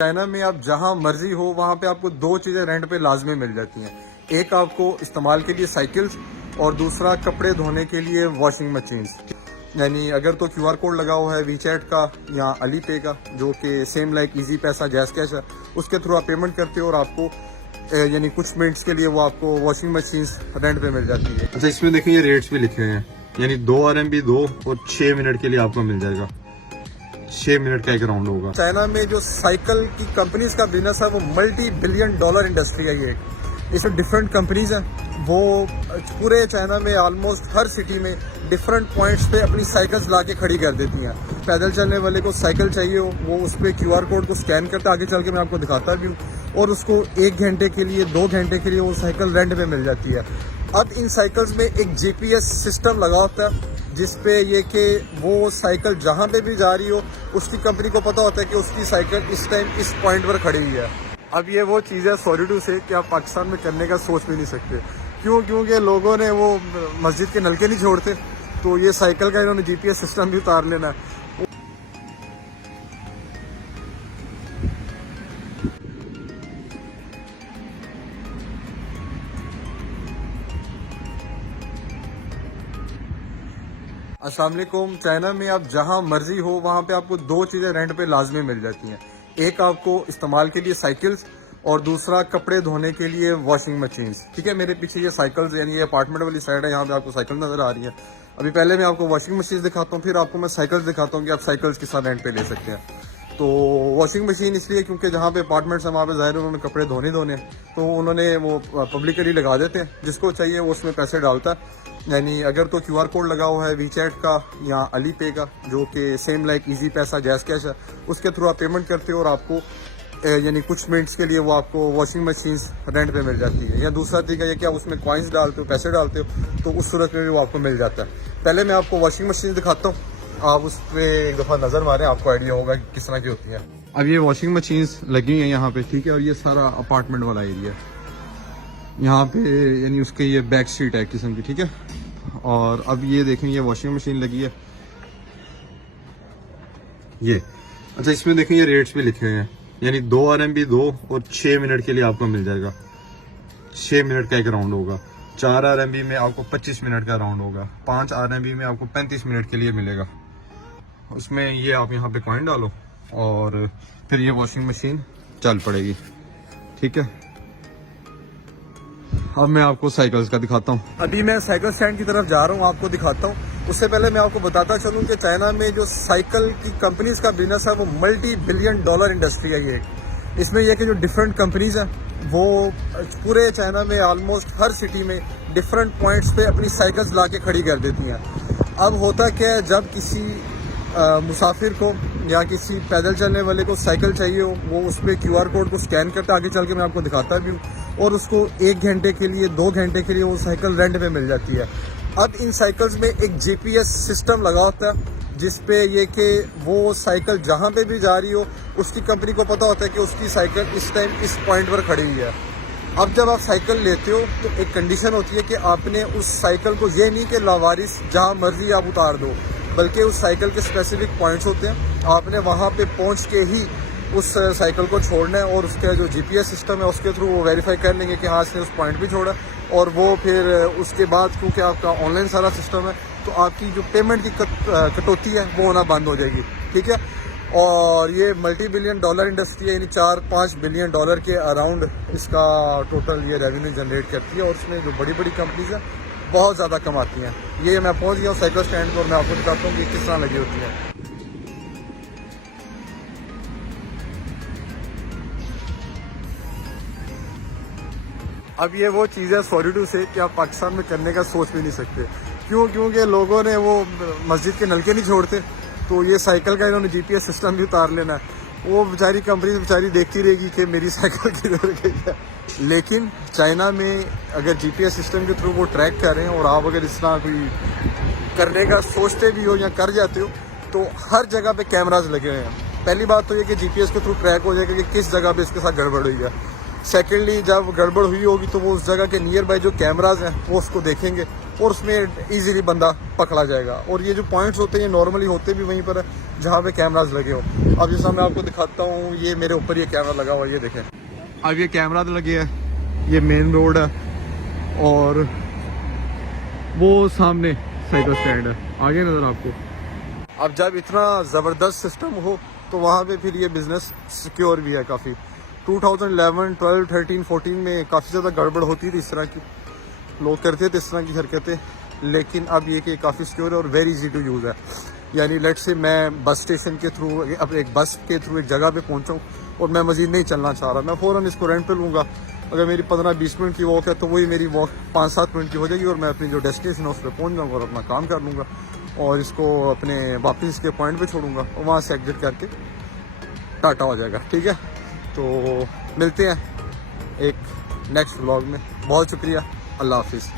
China में आप जहां मर्जी हो वहां पे आपको दो चीज़ें रेंट पे लाजमी मिल जाती हैं। एक आपको इस्तेमाल के लिए साइकिल्स और दूसरा कपड़े धोने के लिए वॉशिंग मशीन्स। यानी अगर तो क्यूआर कोड लगा हुआ है वीचैट का या अली पे का, जो कि सेम लाइक इजी पैसा जैस कैश है, उसके थ्रू आप पेमेंट करते हो और आपको यानी कुछ मिनट्स के लिए वो आपको वॉशिंग मशीन्स रेंट पे मिल जाती है। अच्छा, इसमें देखिए ये रेट्स भी लिखे हुए हैं, यानी 2 RMB 2 और 6 मिनट के लिए आपको मिल जाएगा। 6 मिनट का एक राउंड होगा। चाइना में जो साइकिल की कंपनीज का बिजनेस है वो $multi-billion इंडस्ट्री है। ये इसमें डिफरेंट कंपनीज हैं, वो पूरे चाइना में ऑलमोस्ट हर सिटी में डिफरेंट पॉइंट्स पे अपनी साइकिल्स ला के खड़ी कर देती हैं। पैदल चलने वाले को साइकिल चाहिए हो, वो उस पर QR कोड को स्कैन करता, आगे चल के मैं आपको दिखाता भी हूँ, और उसको 1 घंटे के लिए 2 घंटे के लिए वो साइकिल रेंट पे मिल जाती है। अब इन साइकिल्स में एक GPS सिस्टम लगा होता है जिसपे ये कि वो साइकिल जहाँ पे भी जा रही हो उसकी कंपनी को पता होता है कि उसकी साइकिल इस टाइम इस पॉइंट पर खड़ी हुई है। अब ये वो चीज़ है सॉरी टू से कि आप पाकिस्तान में करने का सोच भी नहीं सकते। क्योंकि लोगों ने वो मस्जिद के नलके नहीं छोड़ते, तो ये साइकिल का इन्होंने GPS सिस्टम भी उतार लेना है। अस्सलाम वालेकुम। चाइना में आप जहां मर्जी हो वहां पे आपको दो चीज़ें रेंट पे लाजमी मिल जाती हैं। एक आपको इस्तेमाल के लिए साइकिल्स और दूसरा कपड़े धोने के लिए वॉशिंग मशीन्स। ठीक है, मेरे पीछे ये साइकिल्स यानी ये अपार्टमेंट वाली साइड है, यहाँ पे आपको साइकिल नजर आ रही है। अभी पहले मैं आपको वॉशिंग मशीन दिखाता हूँ, फिर आपको मैं साइकिल्स दिखाता हूँ कि आप साइकिल्स के साथ रेंट पे ले सकते हैं। तो वॉशिंग मशीन इसलिए क्योंकि जहाँ पे अपार्टमेंट्स हैं वहाँ पे ज़ाहिर उन्होंने कपड़े धोने हैं, तो उन्होंने वो पब्लिकली लगा देते हैं, जिसको चाहिए वो उसमें पैसे डालता है। यानी अगर तो क्यूआर कोड लगा हुआ है वीचैट का या अली पे का, जो कि सेम लाइक इजी पैसा जैस कैश है, उसके थ्रू आप पेमेंट करते हो और आपको यानी कुछ मिनट्स के लिए वो आपको वॉशिंग मशीन्स रेंट पे मिल जाती है। या दूसरा तरीका ये कि आप उसमें कॉइन्स डालते हो, पैसे डालते हो, तो उस सूरत में भी वो आपको मिल जाता है। पहले मैं आपको वॉशिंग मशीन दिखाता हूँ, आप उस पर एक दफ़ा नज़र मारें, आपको आइडिया होगा कि किस तरह की होती है। अब ये वॉशिंग मशीन्स लगी हैं यहाँ पे, ठीक है, और ये सारा अपार्टमेंट वाला एरिया है यहाँ पे, यानी उसके ये बैक सीट है किस्म की, ठीक है। और अब ये देखें ये वॉशिंग मशीन लगी है ये। अच्छा, इसमें देखें ये रेट्स भी लिखे हुए हैं, यानी 2 RMB 2 और 6 मिनट के लिए आपको मिल जाएगा। 6 मिनट का एक राउंड होगा। 4 RMB में आपको 25 मिनट का राउंड होगा। 5 RMB में आपको 35 मिनट के लिए मिलेगा। उसमें ये आप यहाँ पे कॉइन डालो और फिर ये वॉशिंग मशीन चल पड़ेगी, ठीक है। अब मैं आपको साइकिल्स का दिखाता हूँ। अभी मैं साइकिल स्टैंड की तरफ जा रहा हूँ, आपको दिखाता हूँ। उससे पहले मैं आपको बताता चलूँ कि चाइना में जो साइकिल की कंपनीज का बिजनेस है वो $multi-billion इंडस्ट्री है। ये इसमें यह कि जो डिफरेंट कंपनीज हैं वो पूरे चाइना में ऑलमोस्ट हर सिटी में डिफरेंट पॉइंट्स पे अपनी साइकिल्स ला के खड़ी कर देती हैं। अब होता क्या है, जब किसी मुसाफिर को या किसी पैदल चलने वाले को साइकिल चाहिए हो, वो उस पर QR कोड को स्कैन करता, आगे चल के मैं आपको दिखाता भी हूँ, और उसको 1 घंटे के लिए 2 घंटे के लिए वो साइकिल रेंट पे मिल जाती है। अब इन साइकिल्स में एक GPS सिस्टम लगा होता है जिसपे ये कि वो साइकिल जहाँ पे भी जा रही हो उसकी कंपनी को पता होता है कि उसकी साइकिल इस टाइम इस पॉइंट पर खड़ी हुई है। अब जब आप साइकिल लेते हो तो एक कंडीशन होती है कि आपने उस साइकिल को ये नहीं कि लावारिस जहाँ मर्जी आप उतार दो, बल्कि उस साइकिल के स्पेसिफिक पॉइंट्स होते हैं। आपने वहाँ पे पहुँच के ही उस साइकिल को छोड़ना है, और उसका जो GPS सिस्टम है उसके थ्रू वो वेरीफाई कर लेंगे कि हाँ इसने उस पॉइंट पे छोड़ा, और वो फिर उसके बाद क्योंकि आपका ऑनलाइन सारा सिस्टम है तो आपकी जो पेमेंट की कटौती है वो होना बंद हो जाएगी, ठीक है। और ये $multi-billion इंडस्ट्री है, यानी $4-5 बिलियन के अराउंड इसका टोटल ये रेवेन्यू जनरेट करती है, और उसमें जो बड़ी बड़ी कंपनीज हैं बहुत ज़्यादा कमाती हैं। ये मैं पहुँच गया हूँ साइकिल स्टैंड पर, मैं आपको दिखाता हूँ कि किस तरह लगी होती है। अब ये वो चीज़ है सॉरी टू से कि आप पाकिस्तान में करने का सोच भी नहीं सकते। क्योंकि लोगों ने वो मस्जिद के नलके नहीं छोड़ते, तो ये साइकिल का इन्होंने GPS सिस्टम भी उतार लेना है। वो बेचारी कंपनी बेचारी देखती रहेगी कि मेरी साइकिल किधर गई है। लेकिन चाइना में अगर GPS सिस्टम के थ्रू वो ट्रैक कर रहे हैं और आप अगर इस तरह कोई करने का सोचते भी हो या कर जाते हो तो हर जगह पे कैमराज लगे हुए हैं। पहली बात तो ये कि GPS के थ्रू ट्रैक हो जाएगा कि किस जगह पे इसके साथ गड़बड़ हुई है। सेकेंडली, जब गड़बड़ हुई होगी तो वो उस जगह के नियर बाय जो कैमराज हैं वो उसको देखेंगे और उसमें इजीली बंदा पकड़ा जाएगा। और ये जो पॉइंट्स होते हैं ये नॉर्मली होते भी वहीं पर है जहाँ पे कैमराज लगे हो। अब जैसा मैं आपको दिखाता हूँ, ये मेरे ऊपर ये कैमरा लगा हुआ है, ये देखें। अब ये कैमरा तो लगे है, ये मेन रोड है और वो सामने साइकिल स्टैंड है, आगे नज़र आपको। अब जब इतना ज़बरदस्त सिस्टम हो तो वहाँ पे फिर ये बिज़नेस सिक्योर भी है काफ़ी। 2011, 12, 13, 14 में काफ़ी ज़्यादा गड़बड़ होती थी इस तरह की, लोग करते थे इस तरह की हरकतें, लेकिन अब ये कि काफ़ी सिक्योर है और वेरी इजी टू यूज़ है। यानी लेट से मैं बस स्टेशन के थ्रू, अब एक बस के थ्रू एक जगह पे पहुंचाऊँ और मैं मज़ीद नहीं चलना चाह रहा, मैं फ़ौरन इसको रेंट पे लूँगा। अगर मेरी 15-20 मिनट की वॉक है तो वही मेरी वॉक 5-7 मिनट की हो जाएगी और मैं अपनी जो डेस्टिनेशन है उस पर पहुँच जाऊँगा और अपना काम कर लूँगा और इसको अपने वापस के पॉइंट पे छोड़ूंगा और वहाँ से एग्जिट करके टाटा हो जाएगा। ठीक है, तो मिलते हैं एक नेक्स्ट व्लॉग में। बहुत शुक्रिया, अल्लाह हाफिज़।